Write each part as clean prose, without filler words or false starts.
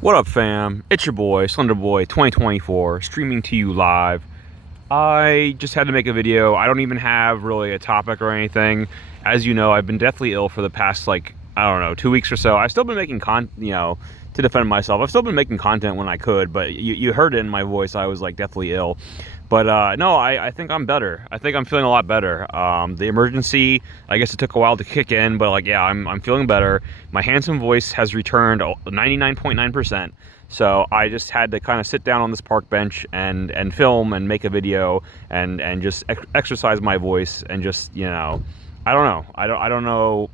What up, fam? It's your boy, Slender Boy 2024, streaming to you live. I just had to make a video. I don't even have really a topic or anything. As you know, I've been deathly ill for the past, like, I don't know, 2 weeks or so. I've still been making to defend myself. I've still been making content when I could, but you heard it in my voice. I was, like, deathly ill. But no, I think I'm better. I think I'm feeling a lot better. The emergency, I guess it took a while to kick in, but like, yeah, I'm feeling better. My handsome voice has returned 99.9%. So I just had to kind of sit down on this park bench and film and make a video and just exercise my voice and just, I don't know. I don't know.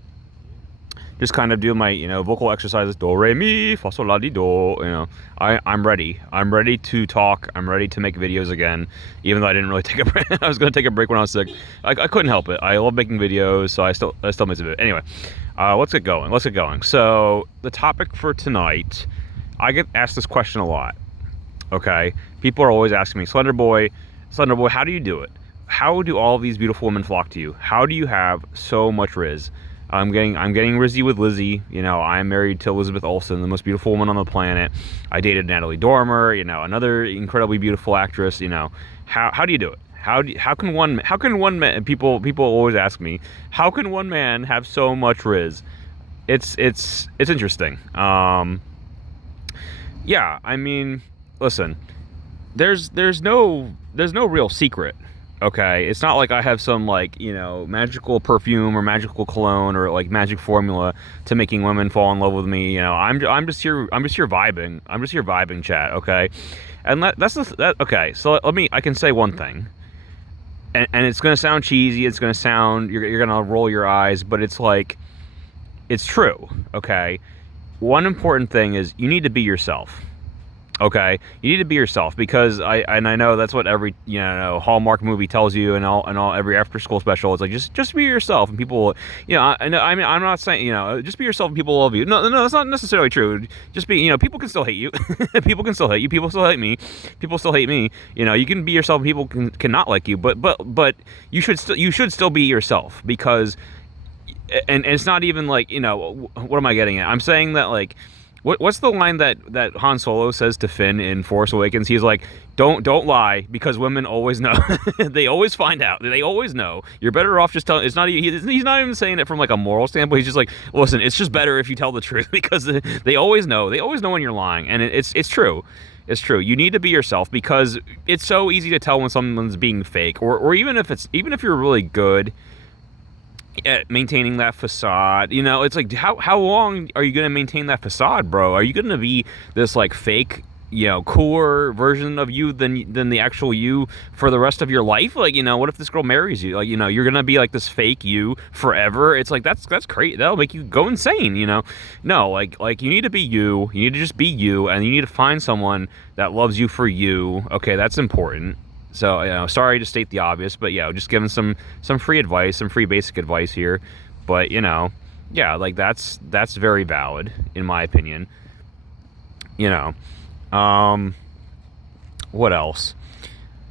Just kind of do my, vocal exercises. Do, re, mi, fa, sol, la, di, do. I'm ready. I'm ready to talk. I'm ready to make videos again. Even though I didn't really take a break. I was going to take a break when I was sick. I couldn't help it. I love making videos, so I still miss a bit. Anyway, let's get going. Let's get going. So the topic for tonight, I get asked this question a lot. Okay, people are always asking me, Slender Boy, how do you do it? How do all of these beautiful women flock to you? How do you have so much Rizz? I'm getting Rizzy with Lizzy. I'm married to Elizabeth Olsen, the most beautiful woman on the planet. I dated Natalie Dormer, another incredibly beautiful actress. How do you do it? How can one man? People always ask me, how can one man have so much Rizz? It's interesting. Yeah, I mean, listen, there's no real secret. Okay, it's not like I have some, like, magical perfume or magical cologne or like magic formula to making women fall in love with me. I'm just here vibing. I'm just here vibing, chat. Okay, and okay. So I can say one thing, and it's gonna sound cheesy. It's gonna sound you're gonna roll your eyes, but it's like it's true. Okay, one important thing is you need to be yourself. Okay, you need to be yourself, because I know that's what every Hallmark movie tells you, and every after school special. It's like just be yourself, and people, I mean, I'm not saying just be yourself and people love you. No, that's not necessarily true. Just be, people can still hate you. People can still hate you. People still hate me. People still hate me. You can be yourself, and people cannot like you. But you should still be yourself, because, and it's not even like, what am I getting at? I'm saying that, like, what's the line that Han Solo says to Finn in Force Awakens? He's like, don't lie, because women always know. They always find out. They always know. You're better off just telling. It's not. He's not even saying it from like a moral standpoint. He's just like, listen, it's just better if you tell the truth, because they always know. They always know when you're lying, and it's true. It's true. You need to be yourself, because it's so easy to tell when someone's being fake, or even if you're really good at maintaining that facade. It's like, how long are you going to maintain that facade, bro? Are you going to be this like fake, cooler version of you than the actual you for the rest of your life? Like, what if this girl marries you? Like, you're going to be like this fake you forever. It's like, that's crazy. That'll make you go insane, No, like you need to be you. You need to just be you, and you need to find someone that loves you for you. Okay, that's important. So, sorry to state the obvious, but just giving some free advice, some free basic advice here. But, yeah, like that's very valid in my opinion. What else?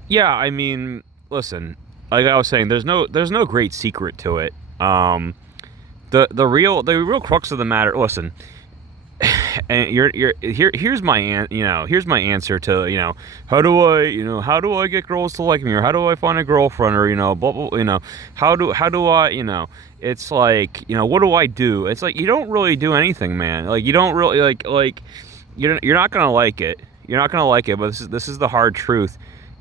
Yeah, I mean, listen, like I was saying, there's no great secret to it. The real crux of the matter, listen, and here's my answer to, how do I get girls to like me, or how do I find a girlfriend, or blah, blah, how do I, it's like, what do I do? It's like, you don't really do anything, man. Like, you don't really like you're not gonna like it. You're not gonna like it, but this is the hard truth.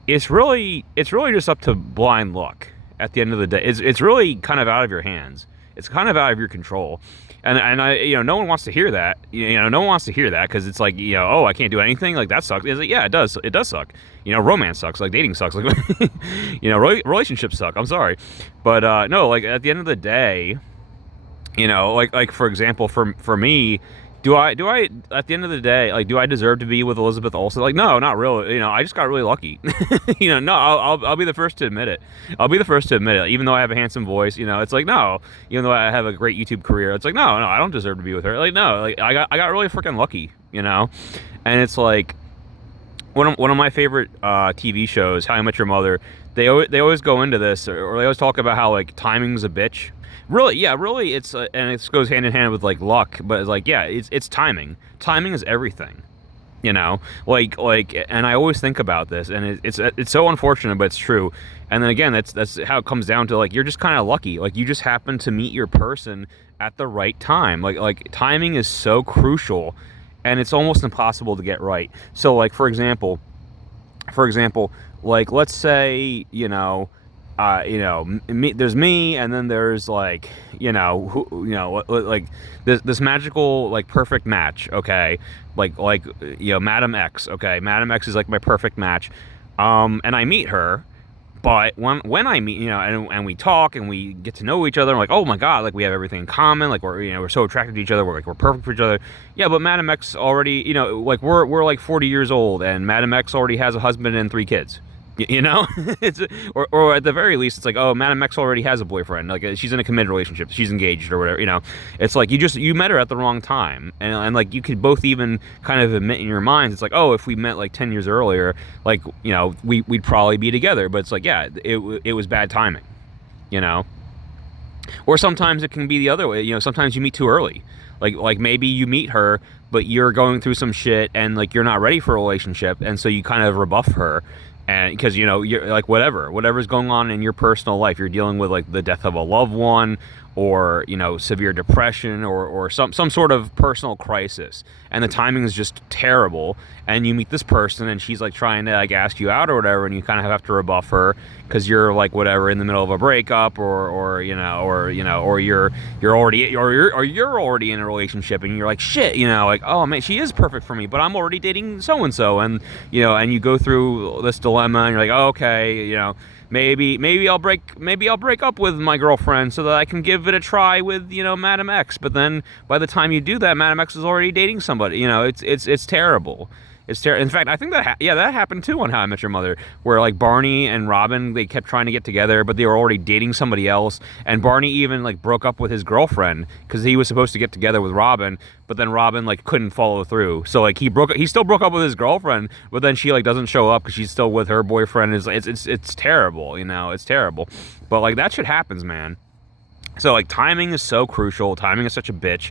It's really just up to blind luck at the end of the day. It's really kind of out of your hands. It's kind of out of your control. And I, no one wants to hear that. No one wants to hear that, because it's like, oh, I can't do anything. Like, that sucks. It's like, yeah, it does. It does suck. Romance sucks. Like, dating sucks. Like, relationships suck. I'm sorry, but no, like, at the end of the day, like for example, for me, do I at the end of the day, like, do I deserve to be with Elizabeth Olsen? Like, no, not really. I just got really lucky. No, I'll be the first to admit it. I'll be the first to admit it. Even though I have a handsome voice, it's like, no. Even though I have a great YouTube career, it's like, no, I don't deserve to be with her. Like, no, like, I got really freaking lucky. And it's like, one of my favorite TV shows, How I Met Your Mother. They always go into this, or they always talk about how, like, timing's a bitch. Really, yeah, really, it's and it goes hand in hand with, like, luck, but it's like, yeah, it's timing. Timing is everything. You know, and I always think about this, and it's so unfortunate, but it's true. And then again, that's how it comes down to, like, you're just kind of lucky, like you just happen to meet your person at the right time. Like timing is so crucial, and it's almost impossible to get right. So, like, for example, like, let's say, there's me, and then there's, like, like this magical, like, perfect match. Okay, Madam X. Okay, Madam X is like my perfect match. And I meet her, but when I meet, and we talk and we get to know each other, I'm like, oh my god, like, we have everything in common, like, we're so attracted to each other, we're perfect for each other. Yeah, but Madam X already, like, we're like 40 years old, and Madam X already has a husband and 3 kids. It's, or at the very least, it's like, oh, Madam X already has a boyfriend, like, she's in a committed relationship, she's engaged or whatever. It's like you met her at the wrong time, and like, you could both even kind of admit in your minds, it's like, oh, if we met like 10 years earlier, like, we'd probably be together. But it's like, yeah, it was bad timing, you know. Or sometimes it can be the other way. Sometimes you meet too early. Like maybe you meet her, but you're going through some shit, and like, you're not ready for a relationship, and so you kind of rebuff her, and because you're like, whatever's going on in your personal life, you're dealing with, like, the death of a loved one, or severe depression, or some sort of personal crisis, and the timing is just terrible, and you meet this person, and she's like trying to, like, ask you out or whatever, and you kind of have to rebuff her because you're, like, whatever, in the middle of a breakup, or you're already in a relationship, and you're like, shit, like, oh man, she is perfect for me, but I'm already dating so and so, and you go through this dilemma, and you're like, oh, okay, maybe I'll break up with my girlfriend so that I can give it a try with, Madam X. But then by the time you do that, Madam X is already dating somebody. It's terrible. It's terrible. In fact, I think that that happened too on How I Met Your Mother, where, like, Barney and Robin, they kept trying to get together, but they were already dating somebody else. And Barney even, like, broke up with his girlfriend because he was supposed to get together with Robin, but then Robin, like, couldn't follow through. So, like, he still broke up with his girlfriend, but then she, like, doesn't show up because she's still with her boyfriend. It's terrible. It's terrible. But, like, that shit happens, man. So, like, timing is so crucial. Timing is such a bitch,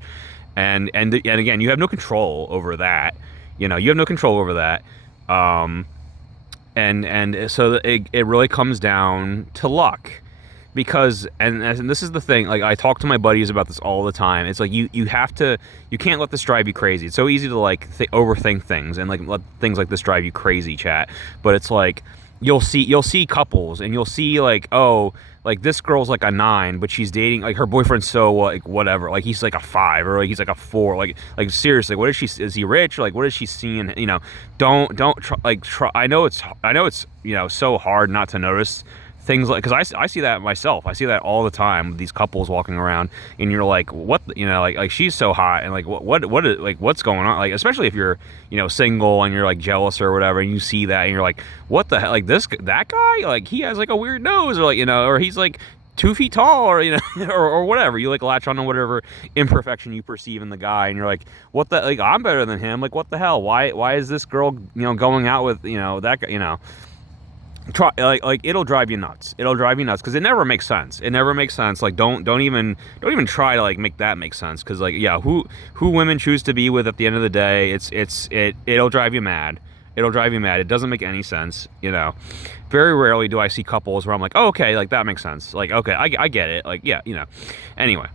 and again, you have no control over that. You have no control over that. And so it really comes down to luck, because and this is the thing. Like, I talk to my buddies about this all the time. It's like, you can't let this drive you crazy. It's so easy to, like, overthink things, and, like, let things like this drive you crazy, chat. But it's like, you'll see couples, and you'll see, like, oh, like, this girl's like a 9, but she's dating, like, her boyfriend's so, like, whatever, like, he's like a 5, or like he's like a 4, like seriously, what is he rich, or, like, what is she seeing? Don't try. I know it's so hard not to notice things, like, because I see that myself. I see that all the time with these couples walking around, and you're like, what, like she's so hot, and like, what is, like, what's going on, like, especially if you're single, and you're, like, jealous or whatever, and you see that, and you're like, what the hell, like, that guy, like, he has, like, a weird nose, or, like, or he's, like, 2 feet tall, or or whatever. You, like, latch on to whatever imperfection you perceive in the guy, and you're like, what the, like, I'm better than him, like, what the hell, why is this girl going out with that guy, try, like it'll drive you nuts. It'll drive you nuts because it never makes sense. It never makes sense. Like, don't even try to, like, make that make sense, because, like, yeah, who women choose to be with at the end of the day, it'll drive you mad. It'll drive you mad. It doesn't make any sense. Very rarely do I see couples where I'm like, oh, okay, like, that makes sense. Like, okay, I get it. Like, yeah, Anyway,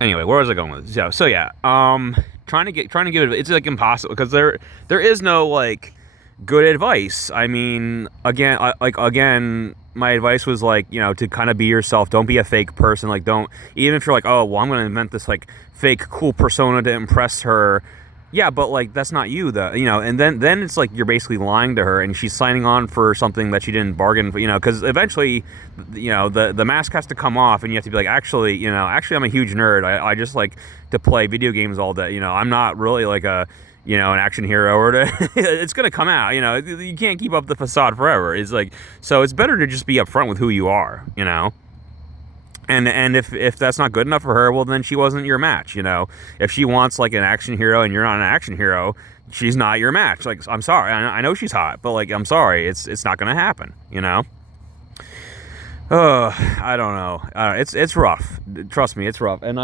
where was I going with this? So yeah, trying to give it. It's, like, impossible, because there is no, like, good advice. I mean, again, my advice was, like, to kind of be yourself. Don't be a fake person. Like, don't, even if you're like, oh, well, I'm going to invent this, like, fake cool persona to impress her. Yeah, but, like, that's not you, though, and then it's like you're basically lying to her, and she's signing on for something that she didn't bargain for, because eventually, the mask has to come off, and you have to be like, actually, I'm a huge nerd. I just like to play video games all day. I'm not really, like, an action hero, or it's gonna come out. You can't keep up the facade forever. It's like, so it's better to just be upfront with who you are. And if that's not good enough for her, well, then she wasn't your match. If she wants, like, an action hero and you're not an action hero, she's not your match. Like, I'm sorry, I know she's hot, but, like, I'm sorry, it's not gonna happen. I don't know. It's rough. Trust me, it's rough. And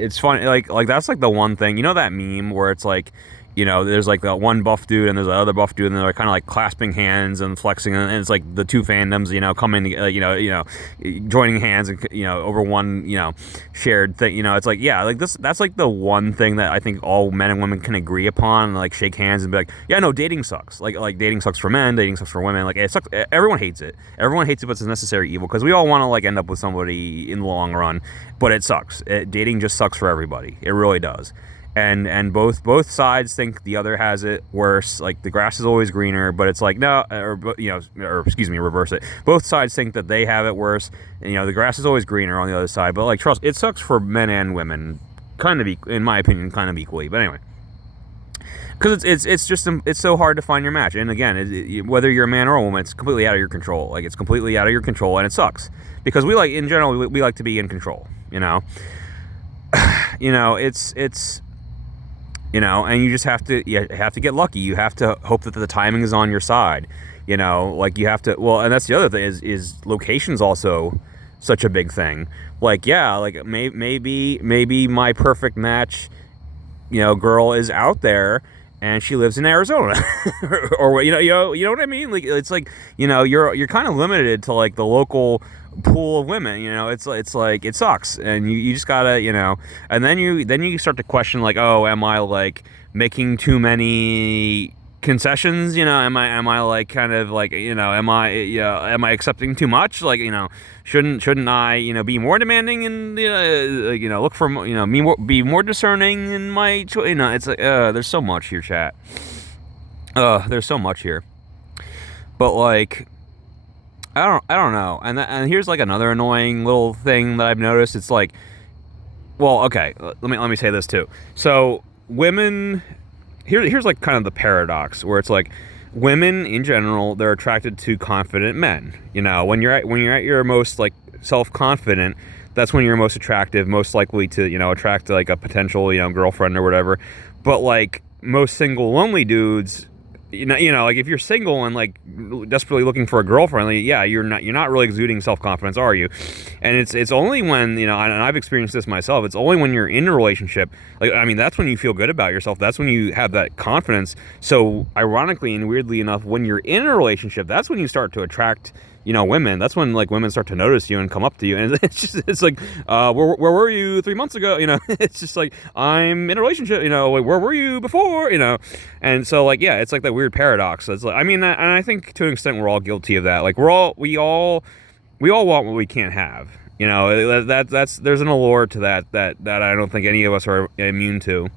it's funny. Like that's, like, the one thing. That meme where it's like, there's like the one buff dude and there's the other buff dude, and they're kind of like clasping hands and flexing, and it's like the two fandoms, coming, joining hands and over one, shared thing. It's like, yeah, like that's like the one thing that I think all men and women can agree upon, like shake hands and be like, yeah, no, dating sucks. Like dating sucks for men, dating sucks for women. Like it sucks. Everyone hates it. Everyone hates it, but it's a necessary evil because we all want to like end up with somebody in the long run, but it sucks. Dating just sucks for everybody. It really does. And both sides think the other has it worse. Like the grass is always greener, but it's like no, or excuse me, reverse it. Both sides think that they have it worse, and the grass is always greener on the other side. But like trust, it sucks for men and women, kind of in my opinion, kind of equally. But anyway, because it's so hard to find your match. And again, whether you're a man or a woman, it's completely out of your control. Like it's completely out of your control, and it sucks because we like in general we like to be in control. And you just have to get lucky. You have to hope that the timing is on your side. Like you have to. Well, and that's the other thing is location's also such a big thing. Like yeah, like maybe my perfect match, girl is out there and she lives in Arizona, or you know what I mean. Like it's like you're kind of limited to like the local pool of women. It's like it sucks, and you just gotta and then you start to question like, oh, am I like making too many concessions? Am I like kind of like am I accepting too much? Like shouldn't I be more demanding and look for be more discerning in my choice? It's like there's so much here, chat. There's so much here, but like. I don't know, and here's like another annoying little thing that I've noticed. It's like, well, okay, let me say this too. So women, here's like kind of the paradox where it's like, women in general, they're attracted to confident men. When you're at your most like self-confident, that's when you're most attractive, most likely to attract like a potential girlfriend or whatever. But like most single lonely dudes. Like if you're single and like desperately looking for a girlfriend, like, yeah, you're not really exuding self-confidence, are you? And it's only when and I've experienced this myself. It's only when you're in a relationship, like I mean, that's when you feel good about yourself. That's when you have that confidence. So ironically and weirdly enough, when you're in a relationship, that's when you start to attract women. That's when like women start to notice you and come up to you, and it's like, where were you 3 months ago? It's just like, I'm in a relationship. Like, where were you before? And so like, yeah, it's like that weird paradox. It's like, I mean, and I think to an extent we're all guilty of that. Like we all want what we can't have. That's there's an allure to that I don't think any of us are immune to.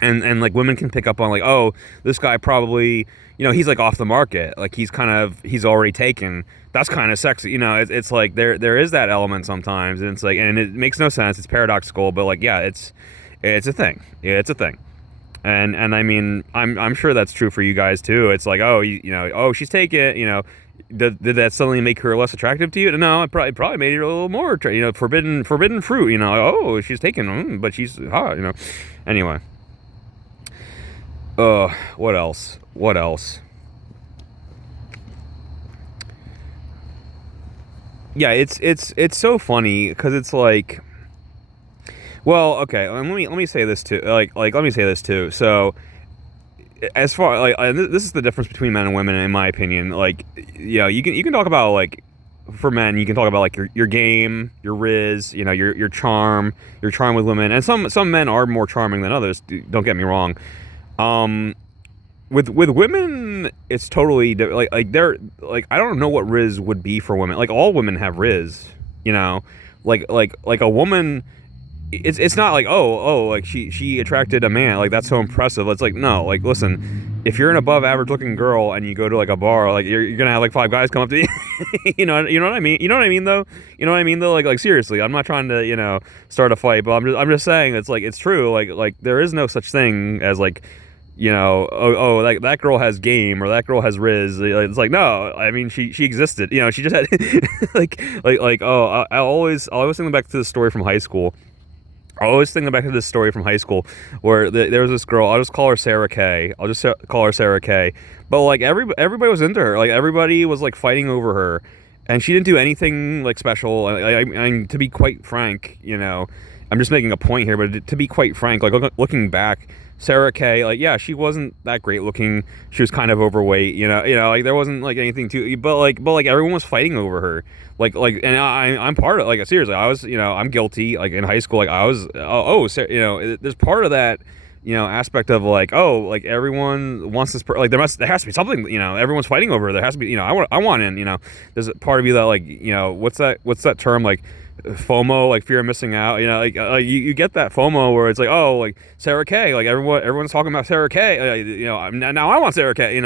And like women can pick up on like, oh, this guy probably, he's like off the market. Like he's already taken. That's kind of sexy. It's like there is that element sometimes, and it's like, and it makes no sense. It's paradoxical, but like, yeah, it's a thing. Yeah, it's a thing. And I mean, I'm sure that's true for you guys too. It's like, oh, oh, she's taken. Did that suddenly make her less attractive to you? No, it probably made her a little more, forbidden fruit. Oh, she's taken, but she's hot. Anyway. What else? Yeah, it's so funny because it's like, well, okay, let me say this too. Like let me say this too. So, as far like this is the difference between men and women, in my opinion. Like, you can talk about like, for men, you can talk about like your game, your rizz, your charm with women, and some men are more charming than others. Don't get me wrong. With women, it's totally like they're like, I don't know what Rizz would be for women. Like all women have Rizz, like a woman. It's not like like she attracted a man, like that's so impressive. It's like, no, like listen, if you're an above average looking girl and you go to like a bar, like you're gonna have like 5 guys come up to you. you know what I mean? You know what I mean though? Like seriously, I'm not trying to start a fight, but I'm just saying it's like, it's true. Like there is no such thing as like, like that girl has game or that girl has Rizz. It's like, no, I mean she existed. She just had I always think back to the story from high school. Where there was this girl. I'll just call her Sarah K. But like everybody was into her. Like everybody was like fighting over her, and she didn't do anything like special. I to be quite frank, I'm just making a point here. But to be quite frank, like looking back, Sarah Kay, like, yeah, she wasn't that great looking. She was kind of overweight, like there wasn't like anything to, but like everyone was fighting over her, and I'm part of, like, seriously, I was, I'm guilty, like in high school, like I was, there's part of that, aspect of like, oh, like everyone wants this, there has to be something, everyone's fighting over her. There has to be, I want in, there's a part of you that, like, what's that term, like FOMO, like fear of missing out, you get that FOMO where it's like, oh, like Sarah Kay, like everyone's talking about Sarah Kay, now I want Sarah Kay,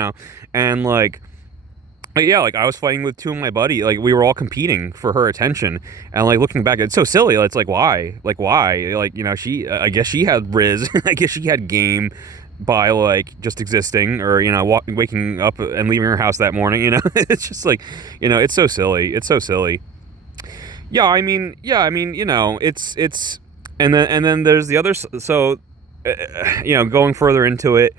and like, yeah, like I was fighting with two of my buddies, like we were all competing for her attention, and like looking back, it's so silly. It's like, why, like, she, I guess she had Rizz, I guess she had game by like just existing, or waking up and leaving her house that morning, it's just like, it's so silly, Yeah, I mean, it's, and then there's the other, so, going further into it,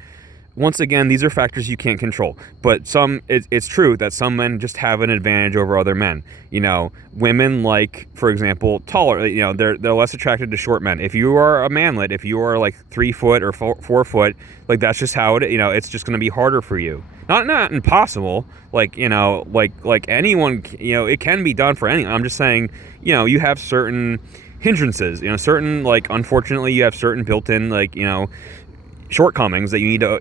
once again, these are factors you can't control, but it's true that some men just have an advantage over other men. Women, like, for example, taller, they're less attracted to short men. If you are a manlet, if you are like 3 foot or 4 foot, like that's just how it's just going to be harder for you. Not impossible, like, like anyone, it can be done for anyone. I'm just saying, you have certain hindrances, certain, like, unfortunately, you have certain built-in, like, shortcomings that you need to,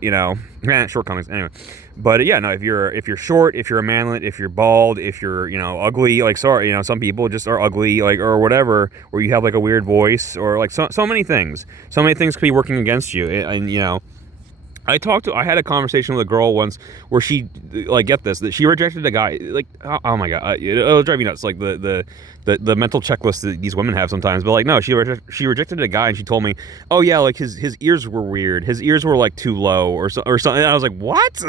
shortcomings anyway. But yeah, no, if you're short, if you're a manlet, if you're bald, if you're, ugly, like, sorry, some people just are ugly, like, or whatever, or you have like a weird voice, or like so many things could be working against you, and I had a conversation with a girl once where she, like, get this, that she rejected a guy, like, oh my God, it'll drive me nuts, like the mental checklist that these women have sometimes, but like, no, she rejected a guy, and she told me, oh yeah, like his ears were weird, his ears were like too low, or something, and I was like, what?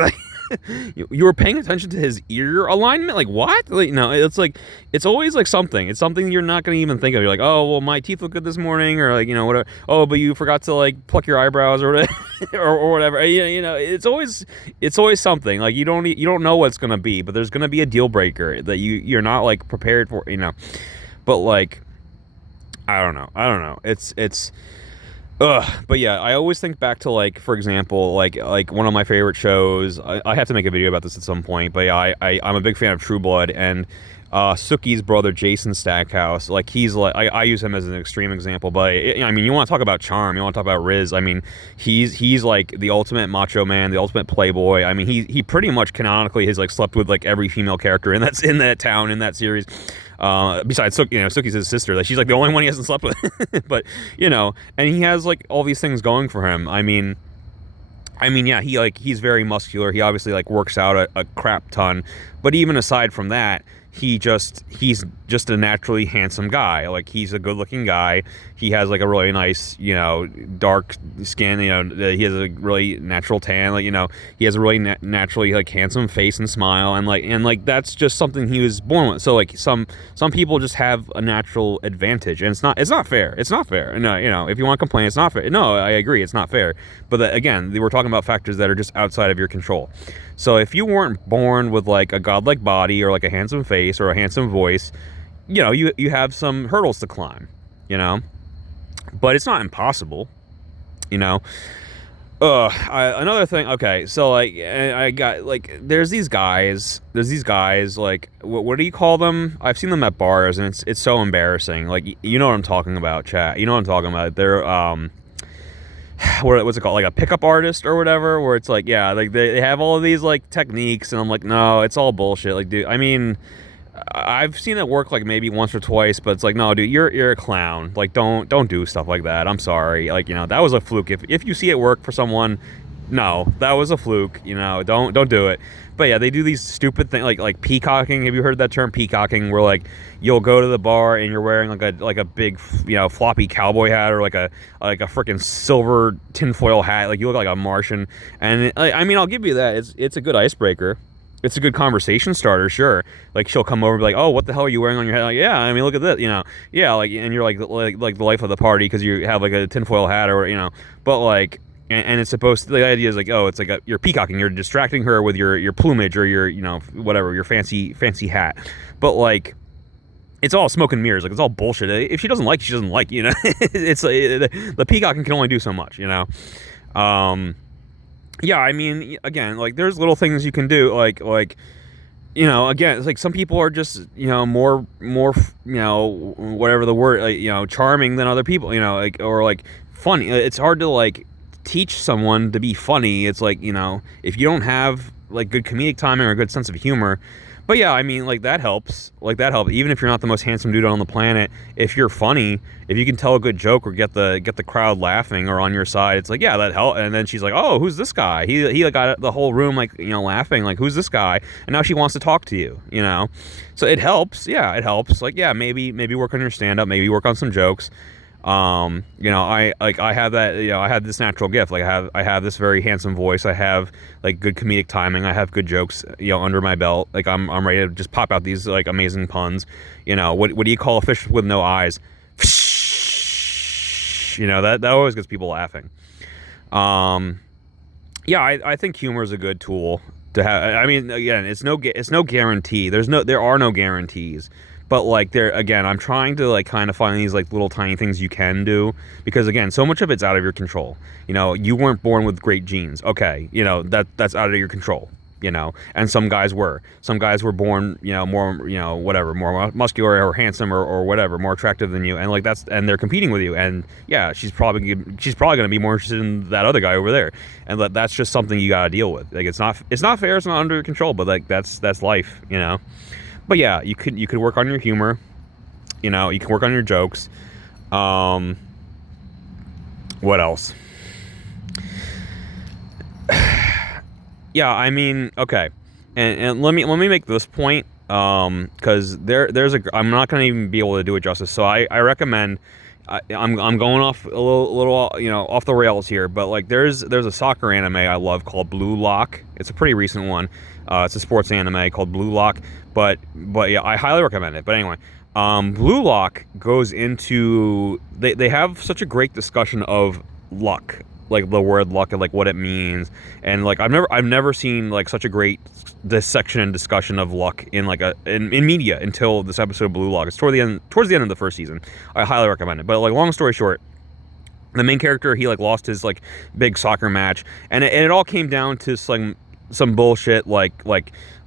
You were paying attention to his ear alignment? Like, what? Like, no, it's like, it's always like something. It's something you're not going to even think of. You're like, oh, well, my teeth look good this morning, or like, whatever. Oh, but you forgot to like pluck your eyebrows, or whatever, or whatever. It's always something. Like, you don't know what's going to be, but there's going to be a deal breaker that you're not like prepared for, But like, I don't know. It's. But yeah, I always think back to, like, for example, like one of my favorite shows. I have to make a video about this at some point, but yeah, I'm a big fan of True Blood, and Sookie's brother Jason Stackhouse, like, he's like, I use him as an extreme example, but I mean, you want to talk about charm, you want to talk about Rizz. I mean, he's like the ultimate macho man, the ultimate playboy. I mean, he pretty much canonically has like slept with like every female character in that town, in that series. Besides Sookie's his sister, like, she's like the only one he hasn't slept with. But and he has like all these things going for him. I mean, yeah, he's very muscular. He obviously like works out a crap ton, but even aside from that, he's just a naturally handsome guy. Like, he's a good-looking guy. He has like a really nice, dark skin. He has a really natural tan. Like, he has a really naturally like handsome face and smile, and like that's just something he was born with. So like some people just have a natural advantage, and it's not fair. It's not fair. No, if you want to complain, it's not fair. No, I agree, it's not fair. But again, we're talking about factors that are just outside of your control. So if you weren't born with like a godlike body, or like a handsome face, or a handsome voice, you have some hurdles to climb, but it's not impossible, another thing. Okay, so like, I got like, there's these guys, like, what do you call them? I've seen them at bars, and it's so embarrassing. Like, you know what I'm talking about, chat. You know what I'm talking about. They're what's it called, like a pickup artist or whatever, where it's like, yeah, like they have all of these like techniques, and I'm like, no, it's all bullshit. Like, dude, I mean, I've seen it work like maybe once or twice, but it's like, no, dude, you're a clown. Like, don't do stuff like that. I'm sorry. Like, that was a fluke. If you see it work for someone, no, that was a fluke. Don't do it. But yeah, they do these stupid things like peacocking. Have you heard that term, peacocking? Where like, you'll go to the bar and you're wearing like a big, floppy cowboy hat, or like a freaking silver tinfoil hat. Like, you look like a Martian. And I mean, I'll give you that. It's a good icebreaker. It's a good conversation starter, sure. Like, she'll come over and be like, oh, what the hell are you wearing on your head? Like, yeah, I mean, look at this, yeah, like, and you're like the life of the party because you have like a tinfoil hat, or but like, and it's supposed to, the idea is like, oh, it's like you're peacocking, you're distracting her with your plumage, or your whatever, your fancy hat. But like, it's all smoke and mirrors. Like, it's all bullshit. If she doesn't like, she doesn't like. It's the peacocking can only do so much. Yeah, I mean, again, like there's little things you can do, again, it's like some people are just, more, whatever the word, like, charming than other people, like, or like funny. It's hard to like teach someone to be funny. It's like, if you don't have like good comedic timing or a good sense of humor. But yeah, I mean, like that helps. Like that helps. Even if you're not the most handsome dude on the planet, if you're funny, if you can tell a good joke or get the crowd laughing or on your side, it's like, yeah, that helps. And then she's like, oh, who's this guy? He like, got the whole room like, laughing. Like, who's this guy? And now she wants to talk to you. So it helps. Yeah, it helps. Like, yeah, maybe work on your stand up. Maybe work on some jokes. I have that, I have this natural gift. Like I have this very handsome voice. I have like good comedic timing. I have good jokes, under my belt. Like I'm ready to just pop out these like amazing puns. What do you call a fish with no eyes? That always gets people laughing. Yeah, I think humor is a good tool to have. I mean, again, it's no guarantee. There are no guarantees. But like I'm trying to like kind of find these like little tiny things you can do, because again, so much of it's out of your control. You weren't born with great genes. Okay, that's out of your control. And some guys were. Some guys were born, more, whatever, more muscular or handsome or whatever, more attractive than you, and like and they're competing with you. And yeah, she's probably going to be more interested in that other guy over there, and that's just something you got to deal with. Like it's not fair. It's not under your control, but like that's life. But yeah, you could work on your humor. You can work on your jokes. What else? Yeah, I mean, okay, and let me make this point, because I'm not going to even be able to do it justice. So I recommend. I'm going off a little off the rails here, but like there's a soccer anime I love called Blue Lock. It's a pretty recent one. It's a sports anime called Blue Lock, but yeah, I highly recommend it. But anyway, Blue Lock goes into they have such a great discussion of luck, like the word luck and like what it means, and like I've never seen like such a great dissection and discussion of luck in like in media until this episode of Blue Lock. It's towards the end of the first season. I highly recommend it. But like long story short, the main character, he like lost his like big soccer match, and it all came down to some bullshit, like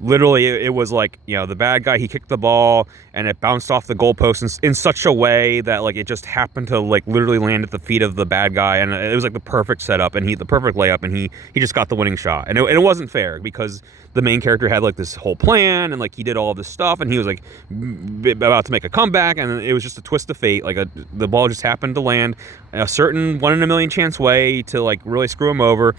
literally it was like, the bad guy, he kicked the ball and it bounced off the goalpost in such a way that like it just happened to like literally land at the feet of the bad guy, and it was like the perfect setup and the perfect layup, and he just got the winning shot, and it wasn't fair because the main character had like this whole plan, and like he did all this stuff, and he was like about to make a comeback, and it was just a twist of fate. Like the ball just happened to land a certain 1 in a million chance way to like really screw him over.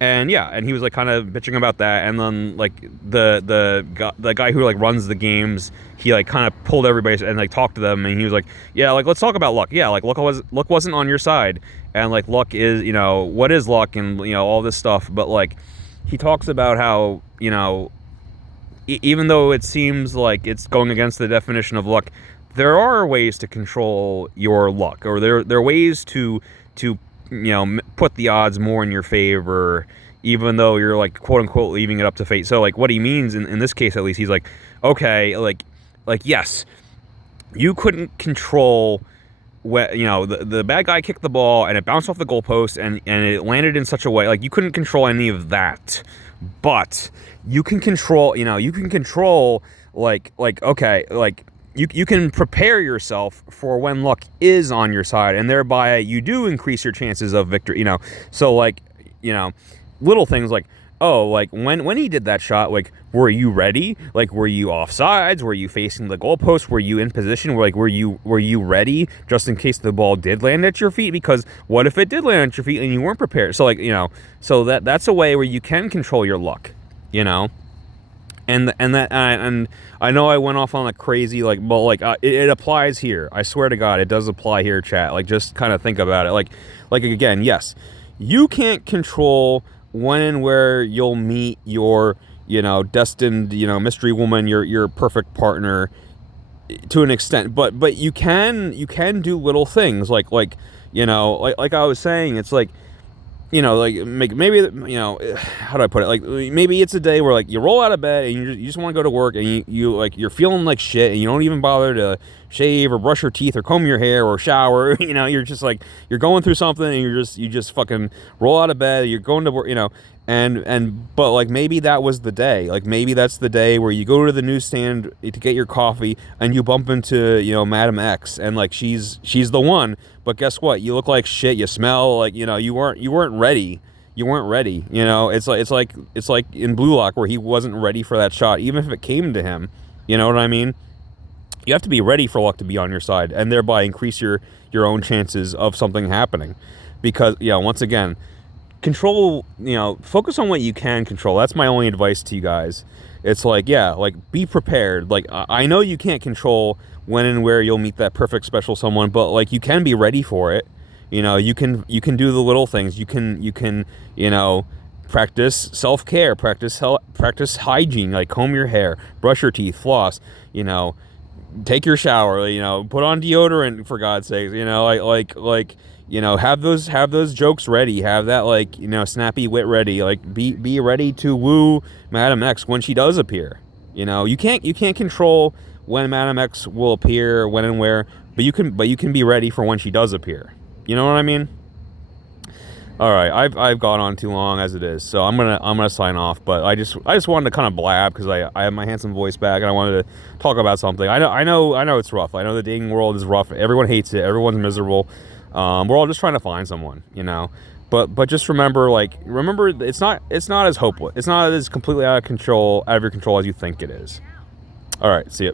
And yeah, and he was like kind of bitching about that, and then like the guy who like runs the games, he like kind of pulled everybody and like talked to them, and he was like, yeah, like let's talk about luck. Yeah, like luck wasn't on your side, and like luck is, what is luck, and all this stuff. But like he talks about how, even though it seems like it's going against the definition of luck, there are ways to control your luck, or there are ways to put the odds more in your favor, even though you're like quote unquote leaving it up to fate. So like what he means in this case, at least, he's like, okay, like yes, you couldn't control the bad guy kicked the ball and it bounced off the goalpost and it landed in such a way, like you couldn't control any of that, but you can control, like okay, like you can prepare yourself for when luck is on your side, and thereby you do increase your chances of victory. So like, little things like, oh, like when he did that shot, like were you ready? Like were you offsides? Were you facing the goalpost? Were you in position? Were you ready just in case the ball did land at your feet? Because what if it did land at your feet and you weren't prepared? So like, so that's a way where you can control your luck. And I know I went off on a crazy like, but like it applies here. I swear to God, it does apply here, chat. Like just kind of think about it. Like again, yes, you can't control when and where you'll meet your destined mystery woman, your perfect partner, to an extent. But you can do little things like I was saying. It's like like maybe how do I put it? Like maybe it's a day where like you roll out of bed and you just want to go to work, and you like you're feeling like shit, and you don't even bother to shave or brush your teeth or comb your hair or shower. You're just like you're going through something, and you just fucking roll out of bed. You're going to work, but like maybe that was the day. Like maybe that's the day where you go to the newsstand to get your coffee, and you bump into Madam X, and like she's the one. But guess what? You look like shit. You smell like you weren't ready. You weren't ready. It's like in Blue Lock where he wasn't ready for that shot, even if it came to him. You know what I mean? You have to be ready for luck to be on your side, and thereby increase your own chances of something happening. Because once again, control. Focus on what you can control. That's my only advice to you guys. It's like be prepared. Like I know you can't control when and where you'll meet that perfect special someone, but like you can be ready for it. You can do the little things. You can practice self-care, practice hygiene, like comb your hair, brush your teeth, floss, take your shower, put on deodorant, for God's sakes, have those jokes ready, have that snappy wit ready, like be ready to woo Madam X when she does appear. You can't control when Madam X will appear, when and where, but you can be ready for when she does appear. You know what I mean? All right, I've gone on too long as it is, so I'm gonna sign off. But I just wanted to kind of blab because I have my handsome voice back, and I wanted to talk about something. I know it's rough. I know the dating world is rough. Everyone hates it. Everyone's miserable. We're all just trying to find someone, But just remember it's not as hopeless. It's not as completely out of your control as you think it is. All right, see ya.